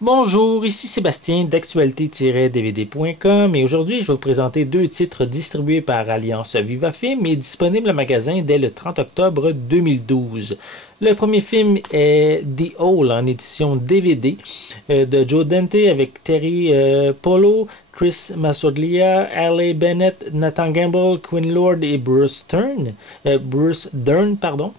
Bonjour, ici Sébastien d'actualité-dvd.com et aujourd'hui je vais vous présenter deux titres distribués par Alliance Viva Film et disponibles en magasin dès le 30 octobre 2012. Le premier film est The Hole en édition DVD de Joe Dante avec Terry Polo, Chris Masoglia, Allie Bennett, Nathan Gamble, Quinn Lord et Bruce Dern, pardon.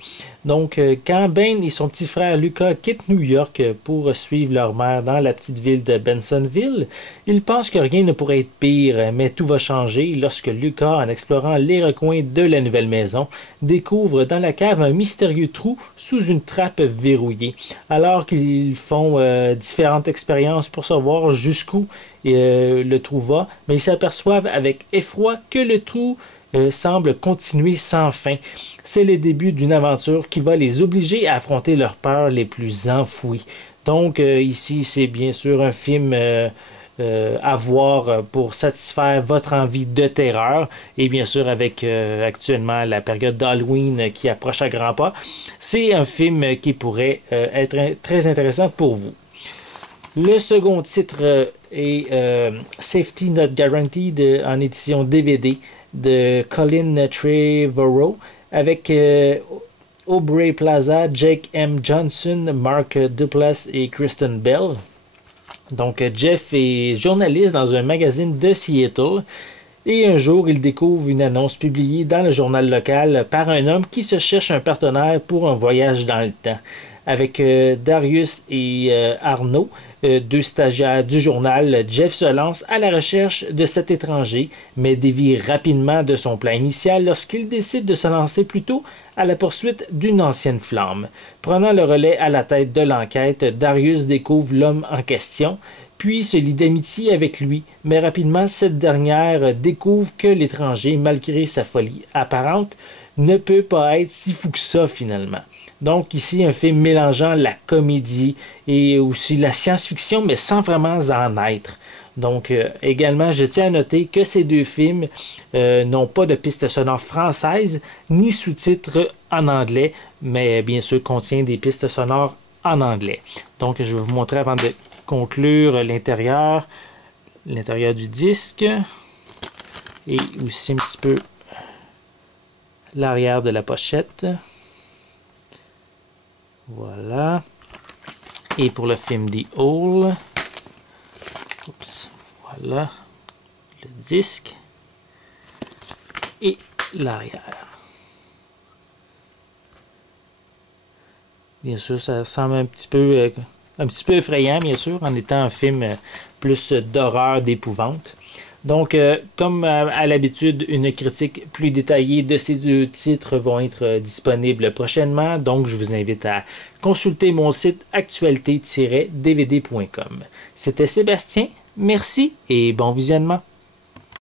Donc, quand Ben et son petit frère Lucas quittent New York pour suivre leur mère dans la petite ville de Bensonville, ils pensent que rien ne pourrait être pire, mais tout va changer lorsque Lucas, en explorant les recoins de la nouvelle maison, découvre dans la cave un mystérieux trou sous une trappe verrouillée. Alors qu'ils font différentes expériences pour savoir jusqu'où le trou va, mais ils s'aperçoivent avec effroi que le trou semble continuer sans fin. C'est le début d'une aventure qui va les obliger à affronter leurs peurs les plus enfouies. Donc ici, c'est bien sûr un film à voir pour satisfaire votre envie de terreur. Et bien sûr, avec actuellement la période d'Halloween qui approche à grands pas, c'est un film qui pourrait être très intéressant pour vous. Le second titre est Safety Not Guaranteed en édition DVD de Colin Trevorrow avec Aubrey Plaza, Jake M. Johnson, Mark Duplass et Kristen Bell. Donc Jeff est journaliste dans un magazine de Seattle et un jour il découvre une annonce publiée dans le journal local par un homme qui se cherche un partenaire pour un voyage dans le temps. Avec Darius et Arnaud, deux stagiaires du journal, Jeff se lance à la recherche de cet étranger, mais dévie rapidement de son plan initial lorsqu'il décide de se lancer plutôt à la poursuite d'une ancienne flamme. Prenant le relais à la tête de l'enquête, Darius découvre l'homme en question, puis se lie d'amitié avec lui, mais rapidement cette dernière découvre que l'étranger, malgré sa folie apparente, ne peut pas être si fou que ça finalement. Donc ici, un film mélangeant la comédie et aussi la science-fiction, mais sans vraiment en être. Donc également, je tiens à noter que ces deux films n'ont pas de piste sonore française ni sous-titres en anglais, mais bien sûr contiennent des pistes sonores en anglais. Donc je vais vous montrer avant de conclure l'intérieur du disque et aussi un petit peu l'arrière de la pochette. Voilà. Et pour le film The Hole, voilà le disque et l'arrière. Bien sûr, ça semble un petit peu effrayant, bien sûr, en étant un film plus d'horreur, d'épouvante. Donc, comme à l'habitude, une critique plus détaillée de ces deux titres vont être disponibles prochainement. Donc, je vous invite à consulter mon site actualité-dvd.com. C'était Sébastien, merci et bon visionnement.